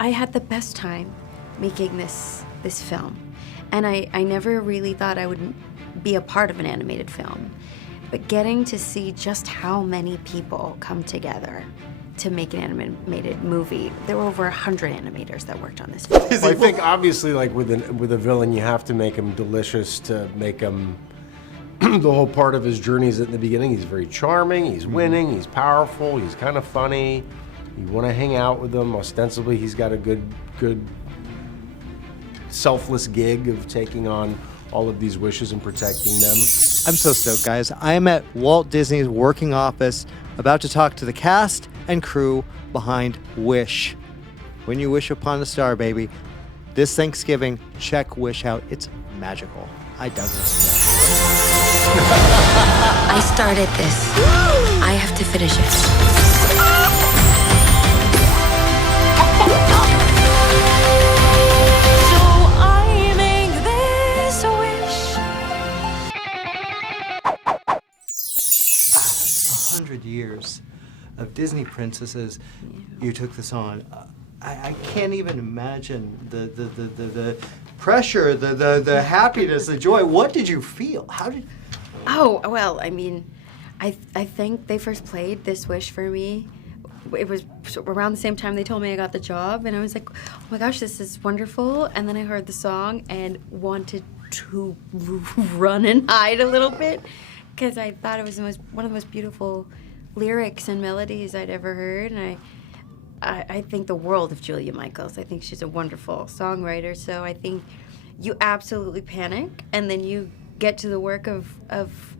I had the best time making this film. And I never really thought I would be a part of an animated film. But getting to see just how many people come together to make an animated movie. There were over 100 animators that worked on this film. Well, I think obviously, like with a villain, you have to make him delicious to make him. The whole part of his journey is at the beginning. He's very charming. He's winning. He's powerful. He's kind of funny. You want to hang out with him. Ostensibly, he's got a good, selfless gig of taking on all of these wishes and protecting them. I'm so stoked, guys. I am at Walt Disney's working office, about to talk to the cast and crew behind Wish. When you wish upon a star, baby. This Thanksgiving, check Wish out. It's magical. I dug this. I started this. I have to finish it. Years of Disney princesses, you took this on. I can't even imagine the pressure, the happiness, the joy. What did you feel? How did? Oh well, I mean, I think they first played this wish for me. It was around the same time they told me I got the job, and I was like, oh my gosh, this is wonderful. And then I heard the song and wanted to run and hide a little bit because I thought it was one of the most beautiful lyrics and melodies I'd ever heard, and I think the world of Julia Michaels. I think she's a wonderful songwriter, so I think you absolutely panic, and then you get to the work of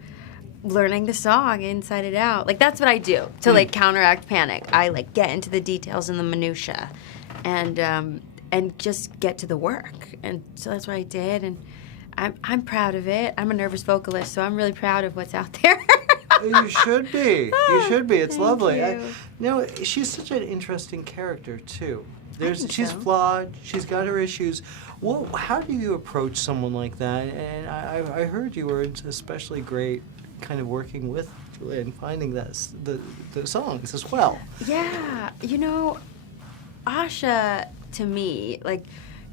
learning the song inside and out. Like, that's what I do to, like, counteract panic. I, like, get into the details and the minutia, and just get to the work, and so that's what I did, and I'm proud of it. I'm a nervous vocalist, so I'm really proud of what's out there. You should be. You should be. It's lovely. You. She's such an interesting character too. She's so. flawed. She's got her issues. Well, how do you approach someone like that? And I heard you were especially great, kind of working with Julia and finding the songs as well. Yeah, Asha to me, like,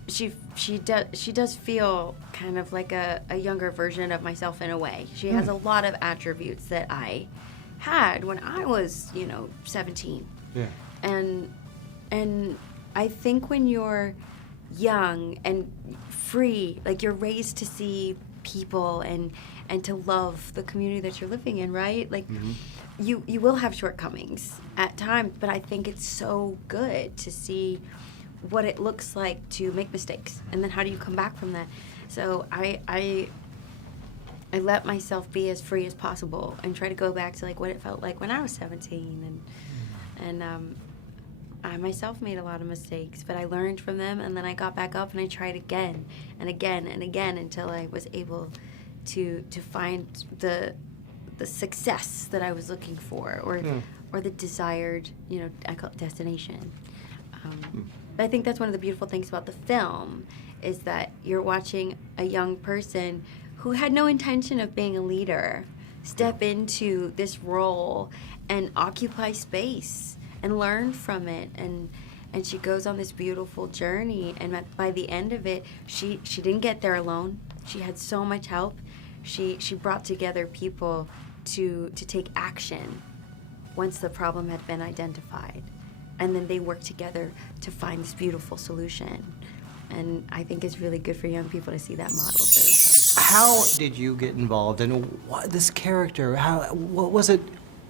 she does feel kind of like a younger version of myself in a way. She has a lot of attributes that I had when I was, 17. Yeah. And I think when you're young and free, like, you're raised to see people and to love the community that you're living in, right? Like, you will have shortcomings at times, but I think it's so good to see what it looks like to make mistakes, and then how do you come back from that. So I let myself be as free as possible and try to go back to, like, what it felt like when I was 17, and I myself made a lot of mistakes, but I learned from them, and then I got back up and I tried again and again and again until I was able to find the success that I was looking for, or the desired, I call it destination. But I think that's one of the beautiful things about the film, is that you're watching a young person who had no intention of being a leader step into this role and occupy space and learn from it. And she goes on this beautiful journey, and by the end of it, she didn't get there alone. She had so much help. She brought together people to take action once the problem had been identified. And then they work together to find this beautiful solution. And I think it's really good for young people to see that model for themselves. How did you get involved in this character? What was it,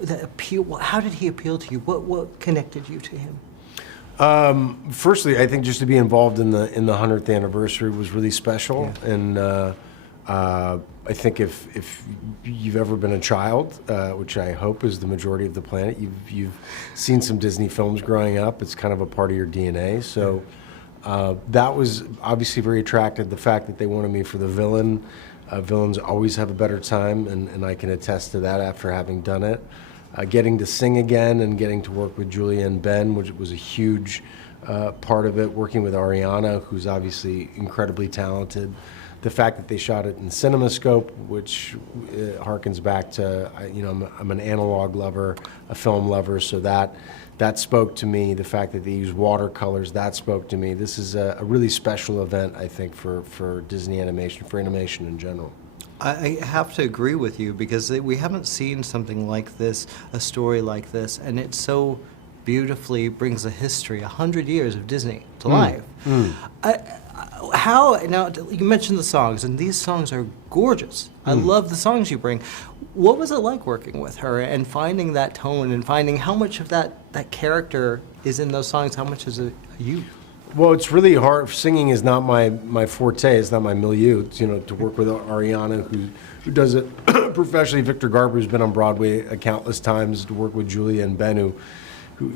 the appeal? How did he appeal to you? What connected you to him? Firstly, I think just to be involved in the 100th anniversary was really special, and I think if you've ever been a child, which I hope is the majority of the planet, you've seen some Disney films growing up. It's kind of a part of your DNA. So that was obviously very attractive. The fact that they wanted me for the villain. Villains always have a better time, and I can attest to that after having done it. Getting to sing again and getting to work with Julia and Ben, which was a huge part of it. Working with Ariana, who's obviously incredibly talented. The fact that they shot it in CinemaScope, which harkens back to, I'm an analog lover, a film lover, so that that spoke to me. The fact that they use watercolors, that spoke to me. This is a really special event, I think, for Disney animation, for animation in general. I have to agree with you because we haven't seen something like this, a story like this, and it so beautifully brings a history, 100 years of Disney to life. How, now you mentioned the songs, and these songs are gorgeous. I love the songs you bring. What was it like working with her and finding that tone and finding how much of that character is in those songs, how much is it you? Well, it's really hard. Singing is not my forte. It's not my milieu. It's, to work with Ariana, who does it professionally. Victor Garber, who's been on Broadway countless times. To work with Julia and Ben, who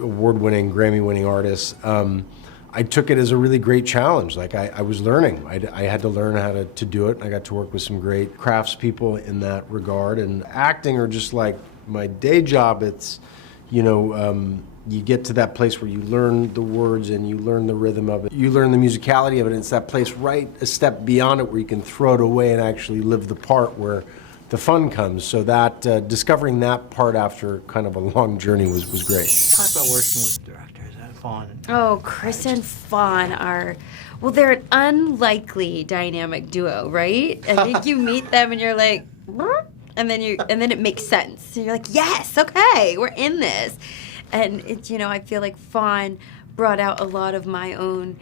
award-winning, Grammy-winning artists. I took it as a really great challenge. Like I was learning. I had to learn how to do it. I got to work with some great craftspeople in that regard. And acting, or just like my day job, it's you get to that place where you learn the words and you learn the rhythm of it. You learn the musicality of it, and it's that place right a step beyond it where you can throw it away and actually live the part where the fun comes. So that discovering that part after kind of a long journey was great. Talk about working with directors and Fawn. Oh, Chris and Fawn are, well, they're an unlikely dynamic duo, right? I think you meet them and you're like, and then it makes sense. And you're like, yes, okay, we're in this. And it's, I feel like Fawn brought out a lot of my own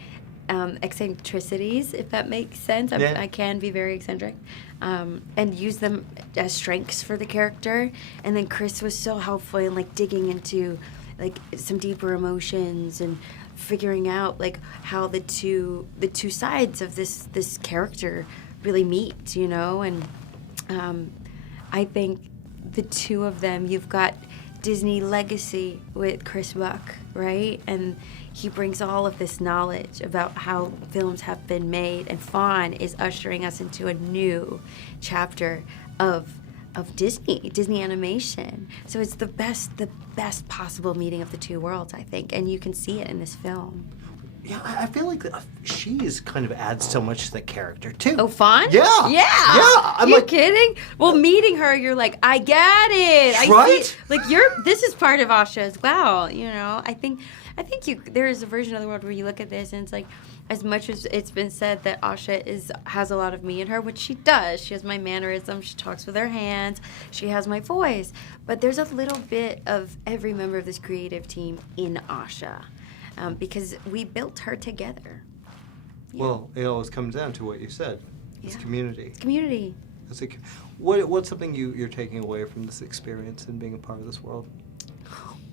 eccentricities, if that makes sense. I can be very eccentric, and use them as strengths for the character. And then Chris was so helpful in like digging into like some deeper emotions and figuring out like how the two sides of this character really meet, and I think the two of them, you've got Disney legacy with Chris Buck, right? And he brings all of this knowledge about how films have been made, and Fawn is ushering us into a new chapter of Disney animation. So it's the best possible meeting of the two worlds, I think, and you can see it in this film. Yeah, I feel like she's kind of adds so much to the character too. Oh, Fawn? Yeah. Yeah. I'm you like, kidding? Well, meeting her, you're like, I get it. Right? I see. Like this is part of Asha as well. I think there is a version of the world where you look at this and it's like, as much as it's been said that Asha has a lot of me in her, which she does. She has my mannerisms. She talks with her hands. She has my voice. But there's a little bit of every member of this creative team in Asha. Because we built her together. Yeah. Well, it always comes down to what you said. It's community. It's community. What's something you're taking away from this experience and being a part of this world?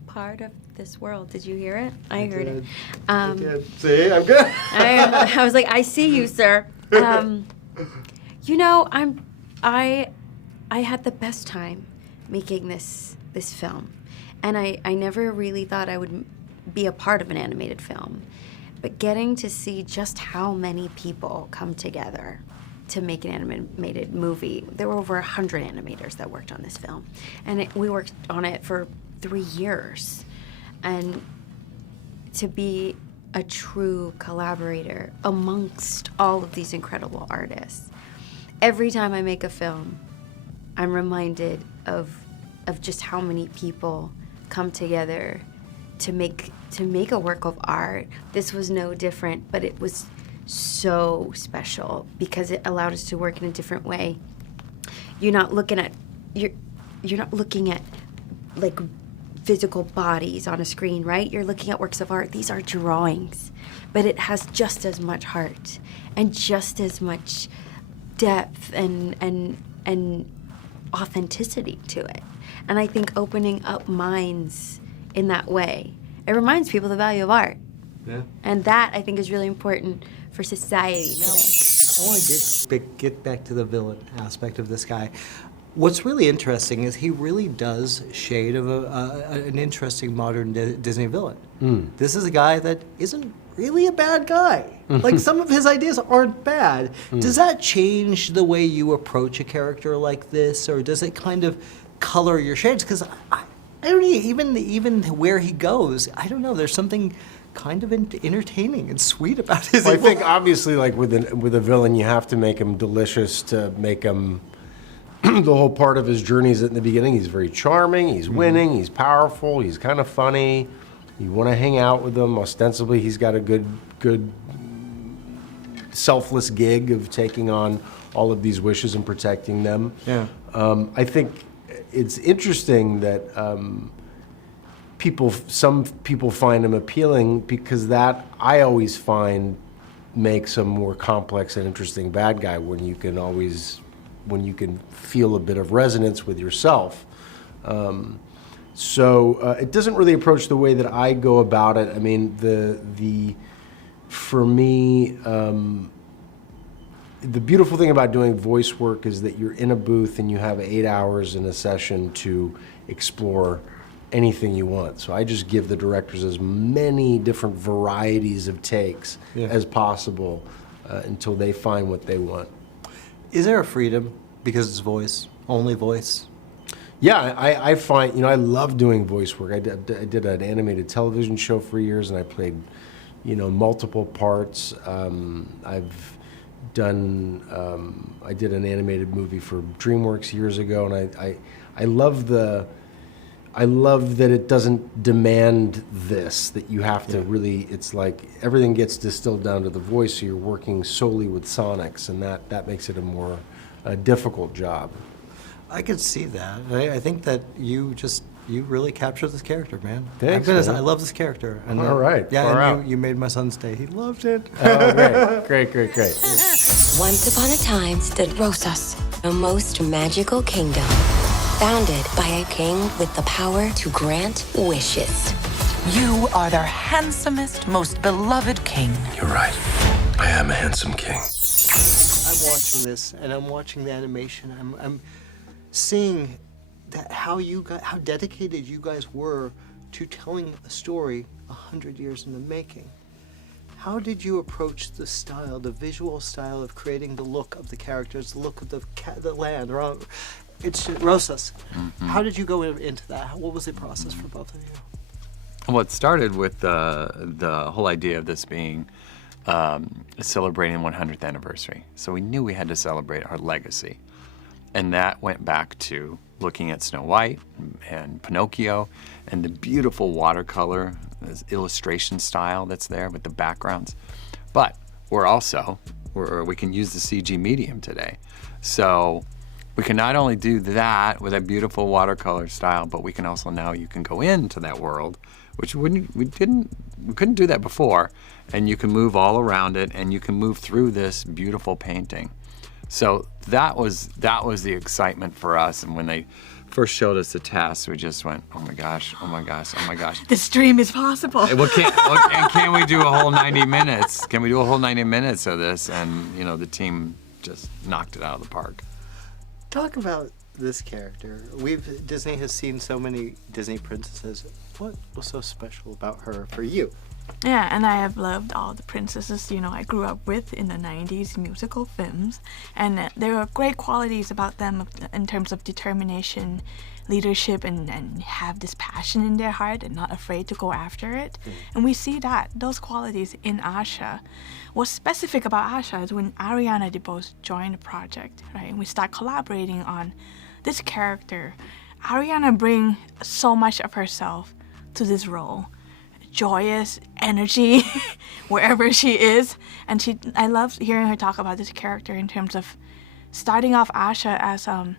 Part of this world. Did you hear it? I heard did. it. I did. See, I'm good. I was like, I see you, sir. I had the best time making this film, and I never really thought I would be a part of an animated film, but getting to see just how many people come together to make an animated movie. There were over 100 animators that worked on this film, and we worked on it for 3 years. And to be a true collaborator amongst all of these incredible artists. Every time I make a film, I'm reminded of just how many people come together to make a work of art. This was no different, but it was so special because it allowed us to work in a different way. You're not looking at like physical bodies on a screen, right? You're looking at works of art. These are drawings, but it has just as much heart and just as much depth and authenticity to it. And I think opening up minds in that way, it reminds people the value of art. Yeah. And that, I think, is really important for society today. I want to get back to the villain aspect of this guy. What's really interesting is he really does shade of an interesting modern Disney villain. This is a guy that isn't really a bad guy. Like, some of his ideas aren't bad. Does that change the way you approach a character like this, or does it kind of color your shades? Because I don't know, even where he goes, I don't know, there's something kind of entertaining and sweet about his I think obviously, like with a villain, you have to make him delicious to make him. The whole part of his journey is at the beginning. He's very charming. He's winning. He's powerful. He's kind of funny. You want to hang out with him. Ostensibly, he's got a good selfless gig of taking on all of these wishes and protecting them. Yeah. I think it's interesting that some people find him appealing because that I always find makes a more complex and interesting bad guy when you can feel a bit of resonance with yourself. So it doesn't really approach the way that I go about it. I mean, for me, the beautiful thing about doing voice work is that you're in a booth and you have 8 hours in a session to explore anything you want. So I just give the directors as many different varieties of takes as possible until they find what they want. Is there a freedom because it's voice, only voice? Yeah, I find, I love doing voice work. I did an animated television show for years, and I played, multiple parts. I did an animated movie for DreamWorks years ago, and I love that it doesn't demand this, that you have to really, it's like everything gets distilled down to the voice, so you're working solely with sonics, and that makes it a more difficult job. I could see that. I think that you really captured this character, man. Thanks, man. man. I love this character. And, All right. Yeah, far and out. you made my son stay. He loved it. Oh, great. Once upon a time stood Rosas, a most magical kingdom, founded by a king with the power to grant wishes. You are their handsomest, most beloved king. You're right. I am a handsome king. I'm watching this, and I'm watching the animation. I'm seeing that how dedicated you guys were to telling a story 100 years in the making. How did you approach the style, the visual style of creating the look of the characters, the look of the land? It's Rosas. Mm-hmm. How did you go into that? What was the process for both of you? Well, it started with the whole idea of this being celebrating 100th anniversary. So we knew we had to celebrate our legacy. And that went back to looking at Snow White and Pinocchio and the beautiful watercolor illustration style that's there with the backgrounds. But we can use the CG medium today. So we can not only do that with a beautiful watercolor style, but we can also you can go into that world, which we couldn't do that before, and you can move all around it, and you can move through this beautiful painting. So that was the excitement for us, and when they first showed us the test, we just went, oh my gosh. This dream is possible. And can we do a whole 90 minutes? Can we do a whole 90 minutes of this? And the team just knocked it out of the park. Talk about this character. Disney has seen so many Disney princesses. What was so special about her for you? Yeah, and I have loved all the princesses, I grew up with in the 90s musical films. And there are great qualities about them in terms of determination, leadership, and have this passion in their heart and not afraid to go after it. And we see those qualities in Asha. What's specific about Asha is when Ariana DeBose joined the project, right? And we start collaborating on this character. Ariana brings so much of herself to this role. Joyous energy wherever she is, and I love hearing her talk about this character in terms of starting off Asha as a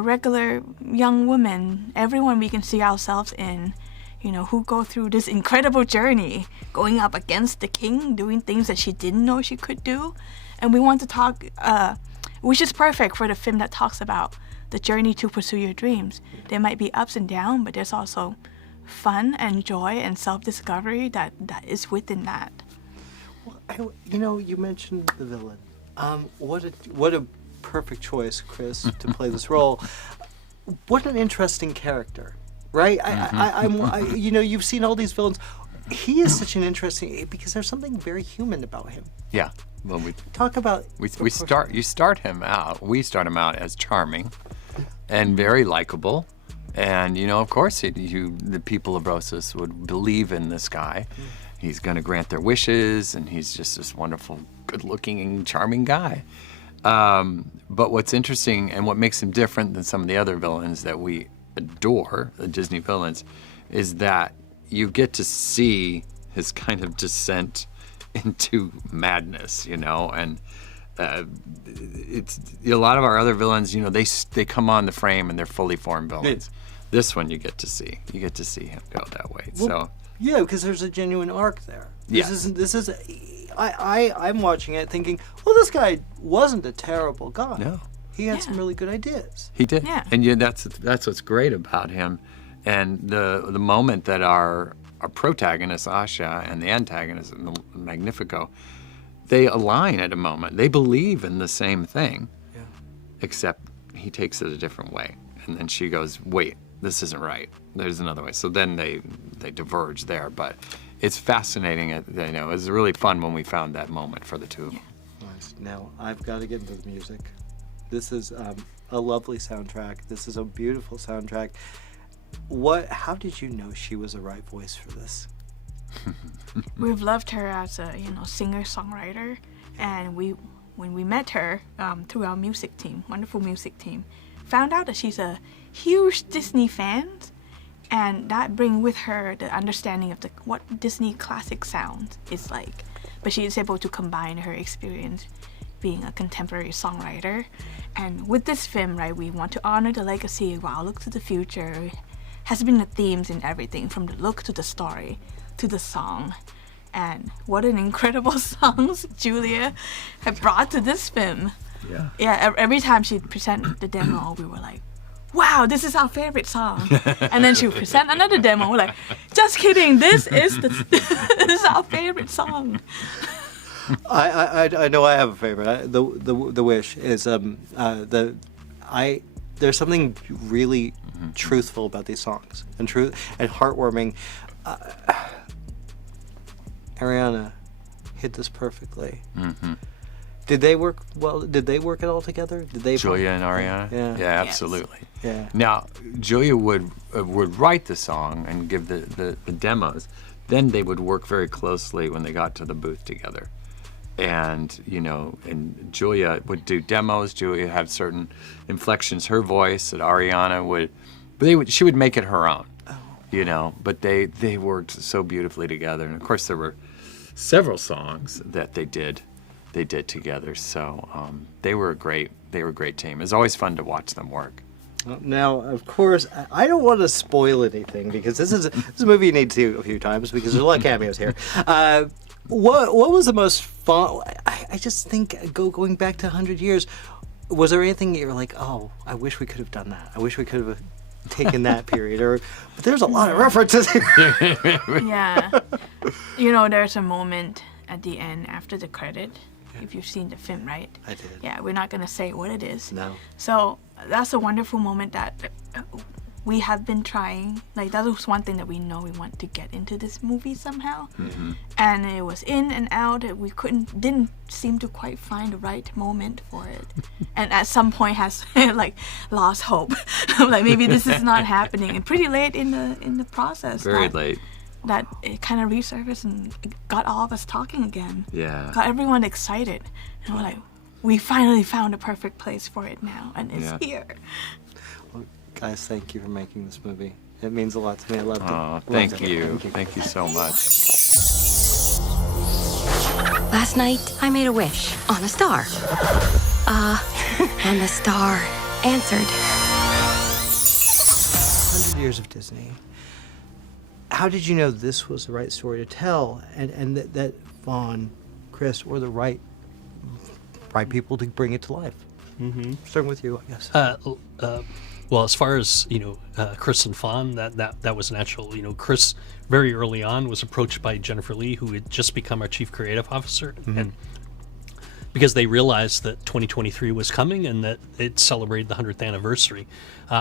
regular young woman, everyone we can see ourselves in, who go through this incredible journey, going up against the king, doing things that she didn't know she could do. And we want to talk, which is perfect for the film that talks about the journey to pursue your dreams. There might be ups and downs, but there's also fun and joy and self-discovery that is within that. Well, you mentioned the villain. What a perfect choice, Chris, to play this role. What an interesting character, right? You've seen all these villains. He is such an interesting, because there's something very human about him. Yeah. Well, we start him out as charming and very likable. And, of course, the people of Rosas would believe in this guy. He's going to grant their wishes, and he's just this wonderful, good-looking, charming guy. But what's interesting and what makes him different than some of the other villains that we adore, the Disney villains, is that you get to see his kind of descent into madness, you know, and it's a lot of our other villains, you know, they come on the frame and they're fully formed villains. This one you get to see him go that way. Well, so yeah, because there's a genuine arc there. Yes. I'm watching it thinking, well, this guy wasn't a terrible guy. No. He had some really good ideas. He did. Yeah. And that's what's great about him. And the moment that our protagonist, Asha, and the antagonist, Magnifico, they align at a moment. They believe in the same thing, except he takes it a different way. And then she goes, wait, this isn't right. There's another way. So then they diverge there. But it's fascinating. You know, it was really fun when we found that moment for the two of them. Nice. Now, I've got to get into the music. This is a lovely soundtrack. This is a beautiful soundtrack. How did you know she was the right voice for this? We've loved her as a singer-songwriter, and when we met her through our music team, wonderful music team, found out that she's a huge Disney fan, and that brings with her the understanding of what Disney classic sound is like. But she is able to combine her experience being a contemporary songwriter, and with this film, right, we want to honor the legacy while look to the future. Has been the themes in everything from the look to the story to the song. And what an incredible songs Julia had brought to this film. Yeah, every time she'd present the demo, we were like, wow, this is our favorite song. And then she would present another demo, we're like, just kidding, this is our favorite song. I know I have a favorite. The Wish is there's something really truthful about these songs and heartwarming. Ariana hit this perfectly. Mm-hmm. Did they work well? Did they work it all together? Did they? Julia and Ariana. Yeah, absolutely. Yes. Yeah. Now Julia would write the song and give the demos. Then they would work very closely when they got to the booth together. And, you know, and Julia would do demos. Julia had certain inflections, her voice, that Ariana would, she would make it her own, you know, but they worked so beautifully together. And of course there were several songs that they did together. So they were a great team. It's always fun to watch them work. Now, of course, I don't want to spoil anything because this is a movie you need to see a few times because there's a lot of cameos here. What was the most fun? I just think going back to 100 years, was there anything you were like, oh, I wish we could have done that. I wish we could have taken that period. But there's a lot of references here. Yeah. You know, there's a moment at the end after the credit. If you've seen the film, right? I did. Yeah, we're not going to say what it is. No. So that's a wonderful moment that we have been trying. Like, that was one thing that we know we want to get into this movie somehow. Mm-hmm. And it was in and out. We didn't seem to quite find the right moment for it. And at some point has like lost hope. Like, maybe this is not happening. And pretty late in the process. Very late. That it kind of resurfaced and got all of us talking again. Yeah. Got everyone excited. And we're like, we finally found a perfect place for it now, and it's here. Well, guys, thank you for making this movie. It means a lot to me. I loved it. Oh, thank you. Thank you so much. Last night, I made a wish on a star. And the star answered. 100 years of Disney. How did you know this was the right story to tell, and that Vaughn, Chris, were the right people to bring it to life? Mm-hmm. Starting with you, I guess. Well, as far as Chris and Fawn, that was natural. Chris very early on was approached by Jennifer Lee, who had just become our chief creative officer, and because they realized that 2023 was coming and that it celebrated the 100th anniversary.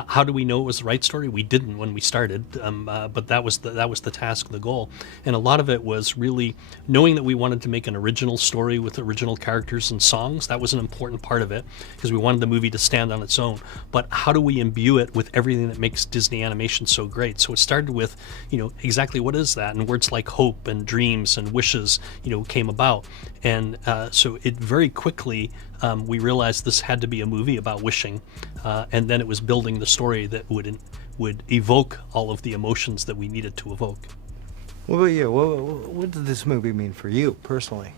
How do we know it was the right story? We didn't when we started, but that was the task, the goal. And a lot of it was really knowing that we wanted to make an original story with original characters and songs. That was an important part of it because we wanted the movie to stand on its own. But how do we imbue it with everything that makes Disney animation so great? So it started with, exactly what is that? And words like hope and dreams and wishes, came about. And so it very quickly, we realized this had to be a movie about wishing, and then it was building the story that would evoke all of the emotions that we needed to evoke. What about you? What did this movie mean for you personally?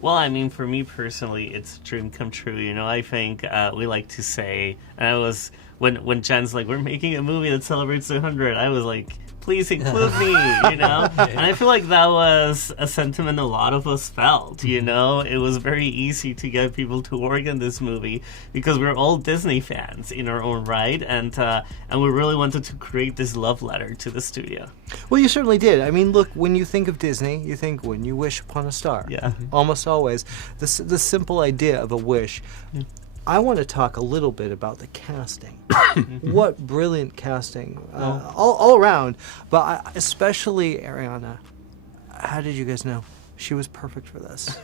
Well, I mean, for me personally, it's a dream come true. You know, I think we like to say, and I was when Jen's like, we're making a movie that celebrates 100. I was like, please include me, you know? And I feel like that was a sentiment a lot of us felt, you know? It was very easy to get people to work on this movie because we're all Disney fans in our own right, and we really wanted to create this love letter to the studio. Well, you certainly did. I mean, look, when you think of Disney, you think When You Wish Upon a Star. Yeah. Almost always. The simple idea of a wish. I want to talk a little bit about the casting. What brilliant casting all around. But especially Ariana. How did you guys know? She was perfect for this.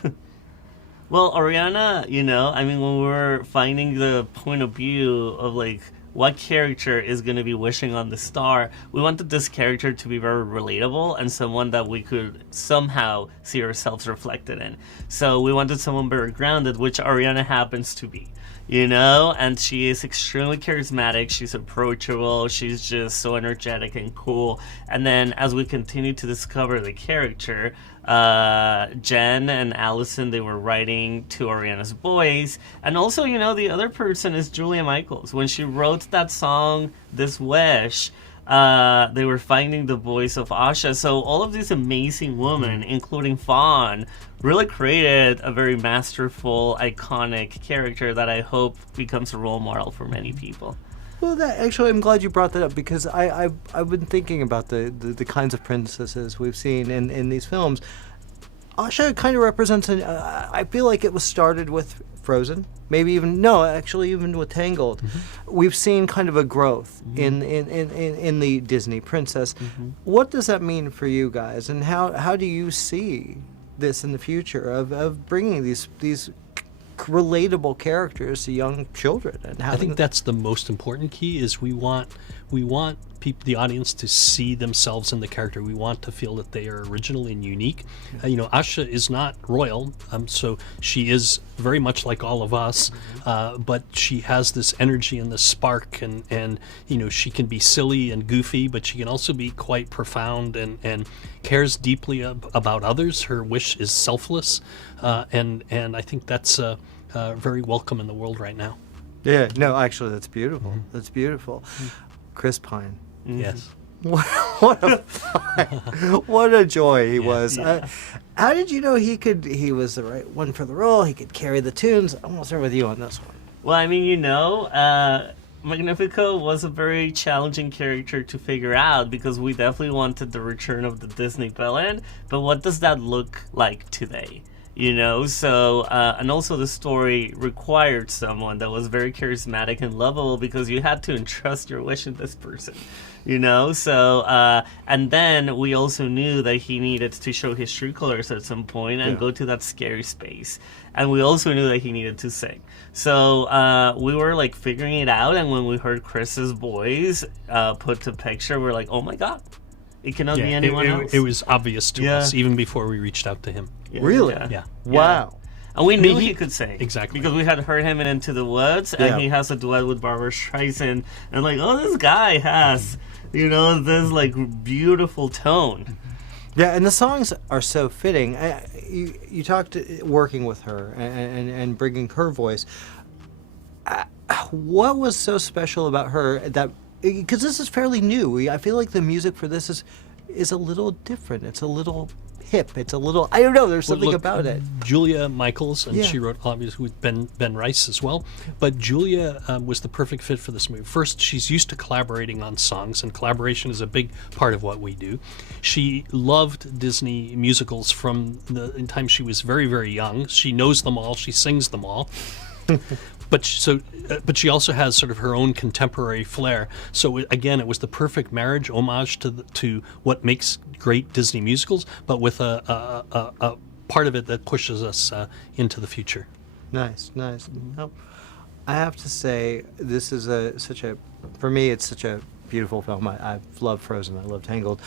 Well, Ariana, you know, I mean, when we were finding the point of view of, like, what character is going to be wishing on the star, we wanted this character to be very relatable and someone that we could somehow see ourselves reflected in. So we wanted someone very grounded, which Ariana happens to be. You know, and she is extremely charismatic, she's approachable, she's just so energetic and cool. And then as we continue to discover the character, Jen and Allison, they were writing to Ariana's voice. And also, you know, the other person is Julia Michaels. When she wrote that song, This Wish, they were finding the voice of Asha. So all of these amazing women, including Fawn, really created a very masterful, iconic character that I hope becomes a role model for many people. Well, actually, I'm glad you brought that up because I've been thinking about the kinds of princesses we've seen in these films. Asha kind of represents I feel like it was started with Frozen, maybe even with Tangled. We've seen kind of a growth in the Disney princess. What does that mean for you guys, and how do you see this in the future of bringing these relatable characters to young children? And I think that's the most important key. Is we want the audience to see themselves in the character. We want to feel that they are original and unique. You know, Asha is not royal, so she is very much like all of us, but she has this energy and this spark, and you know, she can be silly and goofy, but she can also be quite profound and cares deeply about others. Her wish is selfless, and I think that's very welcome in the world right now. Yeah, no, actually, that's beautiful. That's beautiful. Chris Pine. Yes. What a fun, what a joy he was. Yeah. How did you know he was the right one for the role? He could carry the tunes. I'm gonna start with you on this one. Well, I mean, you know, Magnifico was a very challenging character to figure out because we definitely wanted the return of the Disney villain, but what does that look like today? You know, so, and also the story required someone that was very charismatic and lovable because you had to entrust your wish in this person, you know? So, and then we also knew that he needed to show his true colors at some point and go to that scary space. And we also knew that he needed to sing. So, we were like figuring it out, and when we heard Chris's voice put to picture, we're like, oh my God. It cannot be anyone else. It was obvious to us even before we reached out to him. Yeah. Really? Yeah. Wow. And we knew he could sing. Exactly. Because we had heard him in Into the Woods, and he has a duet with Barbara Streisand. And like, oh, this guy has, you know, this like beautiful tone. Yeah, and the songs are so fitting. You talked working with her and bringing her voice. What was so special about her that, because this is fairly new. I feel like the music for this is a little different. It's a little hip. It's a little, I don't know, there's something about it. Julia Michaels, and she wrote obviously with Ben Rice as well, but Julia was the perfect fit for this movie. First, she's used to collaborating on songs, and collaboration is a big part of what we do. She loved Disney musicals from the time she was very, very young. She knows them all. She sings them all. But she also has sort of her own contemporary flair. So again, it was the perfect marriage, homage to what makes great Disney musicals, but with a part of it that pushes us into the future. Nice. No, I have to say, this is for me, it's such a beautiful film. I love Frozen. I love Tangled.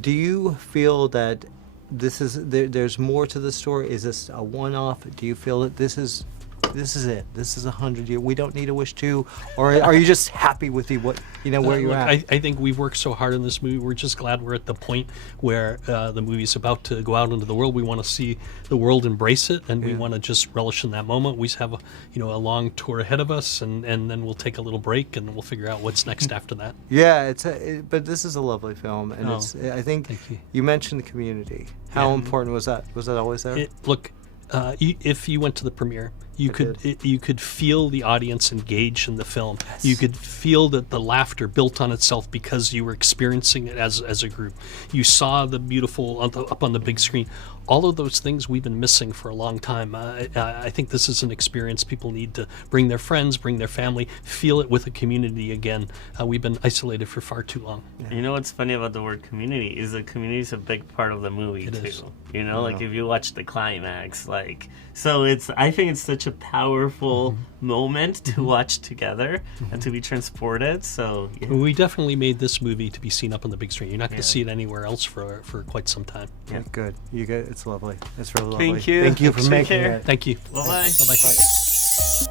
Do you feel that there's more to the story? Is this a one-off? Do you feel that this is this is it. This is 100 years. We don't need a wish 2, or are you just happy with where you're Look, at? I think we've worked so hard on this movie. We're just glad we're at the point where the movie's about to go out into the world. We want to see the world embrace it, and we want to just relish in that moment. We have a long tour ahead of us, and then we'll take a little break, and we'll figure out what's next after that. Yeah, but this is a lovely film, and I think thank you. You mentioned the community. How important was that? Was that always there? If you went to the premiere, you could feel the audience engage in the film. Yes. You could feel that the laughter built on itself because you were experiencing it as a group. You saw the beautiful up on the big screen. All of those things we've been missing for a long time. I think this is an experience people need to bring their friends, bring their family, feel it with a community again. We've been isolated for far too long. Yeah. You know what's funny about the word community is the community is a big part of the movie too. Is. Like if you watch the climax, I think it's such a powerful moment to watch together and to be transported. So we definitely made this movie to be seen up on the big screen. You're not going to see it anywhere else for quite some time. Yeah, good. It's lovely. It's really lovely. Thank you. Thank you for making it. Thank you. Bye-bye. Bye-bye.